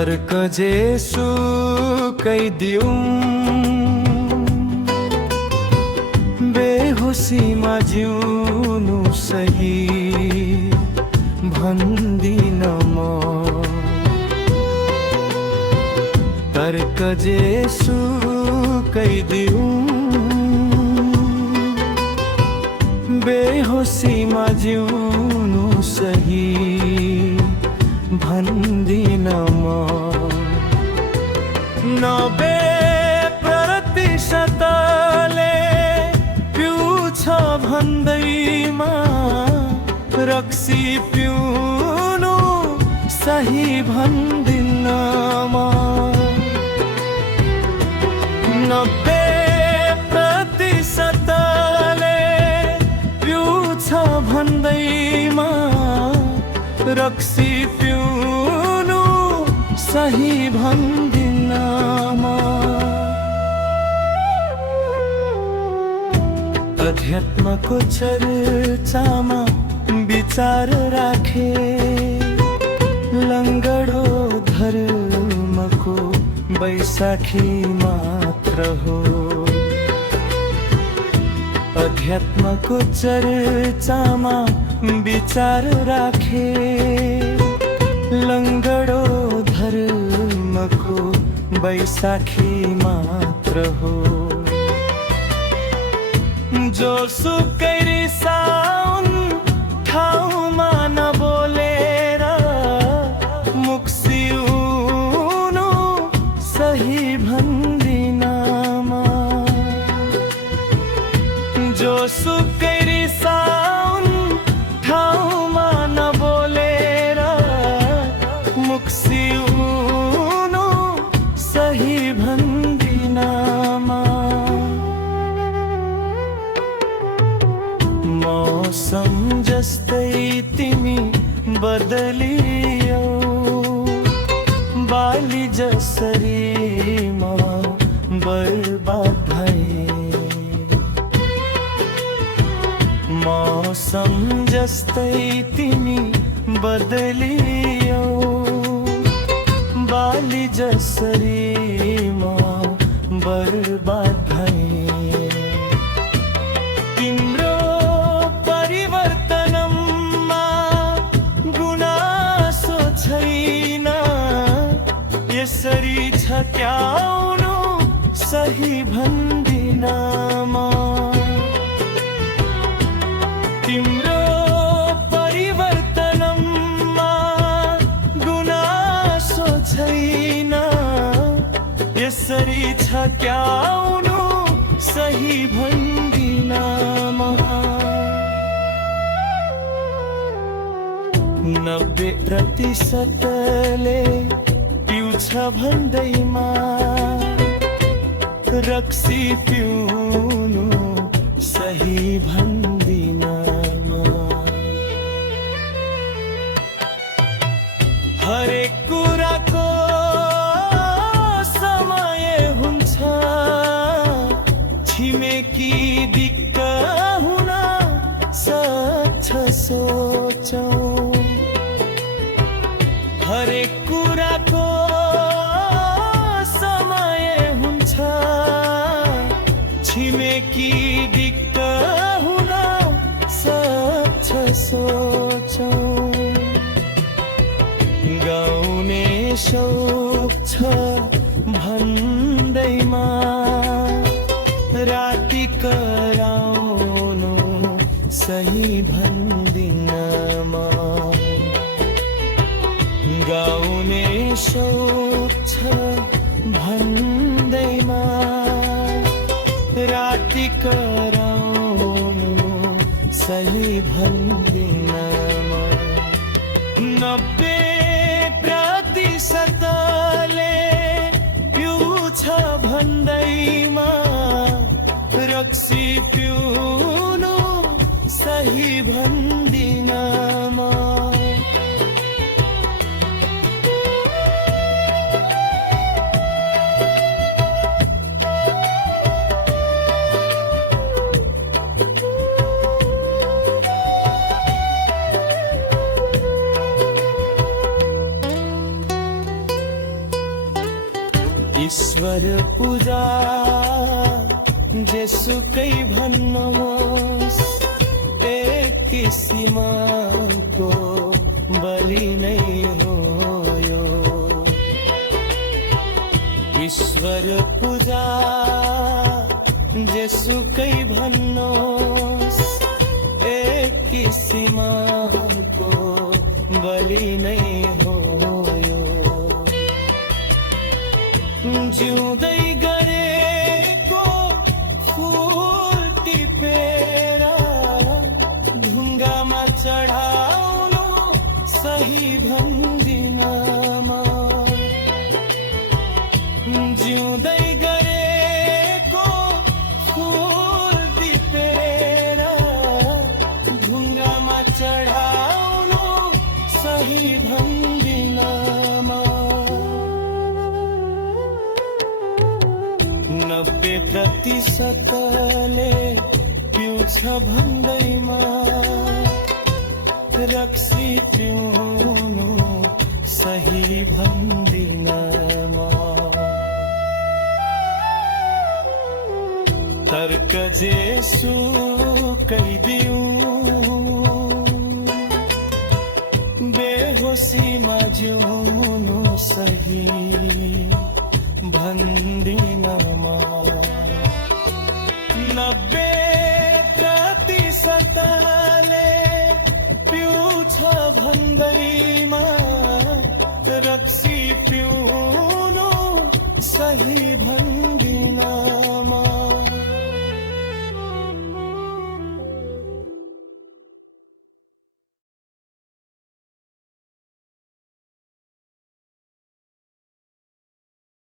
तर्क जेसु कैदिउँ बेहोसीमा जिउनु सही भन्दिन म। तर्क जेसु कैदिउँ बेहोसीमा जिउनु सही भन्दिन म। 90% पिउँछ भन्दैमा रक्सी पिउनु सही भन्दिन म। 90% पिउँछ भन्दैमा रक्सी पिउनु सही भन्दिन म। अध्यात्मको चर्चामा विचार राखे लङ्गडो धर्मको बैशाखी मात्र हो। अध्यात्मको चर्चामा विचार राखे लङ्गडो धर्मको बैशाखी मात्र हो। जोसुकै रिसाउन् ठाउँमा नबोलेर मुक्सिउनु सही भन्दिन म। जोसुकै रिसाउन् ठाउँमा नबोलेर मुक्सिउनु सही भन्दिन म। मौसम जस्तै तिमी बदलियौ बाली जसरी म बर्बाद भए। मौसम जस्तै तिमी बदलियौ बाली जसरी म बर्बाद भए। तिम्रो परिवर्तनमा गुनासो छैन यसरी छक्याउनु सही भन्दिन म। तिम्रो परिवर्तनमा गुनासो छैन यसरी छक्याउनु सही भन्दिन म। 90% पिउँछ भन्दैमा रक्सी पिउनु सही भन्दिन म। हरेक कुराको समय हुन्छ छिमेकी दिक्क हुन सक्छ सोचौँ। हरेक कुराको समय हुन्छ छिमेकी दिक्क हुन सक्छ सोचौँ। गाउने शौक छ भन्दैमा राति कराउनु सही भन्दिन म। गाउने शौक छ भन्दैमा राति कराउनु सही भन्दिन म। 90% पिउँछ भन्दैमा रक्सी पिउनु सही भन्दिन म। ईश्वर पूजा जेसुकै भन्नुहोस् एक किसिमको बलि नै हो यो। ईश्वर पूजा जेसुकै भन्नुहोस् एक किसिमको बलि नै हो यो। जिउँदै गरेको फुल टिपेर ढुङ्गामा चढाउनु सही भन्दिनमा। जिउँदै गरेको फुल टिपेर ढुङ्गामा चढाउनु सही भन्दिनमा। 90% पिउँछ भन्दैमा रक्सी पिउनु सही भन्दिनमा। तर्क जेसुकै दिउँ बेहोसीमा जिउनु सही भन्दिनमा। 90% पिउँछ भन्दै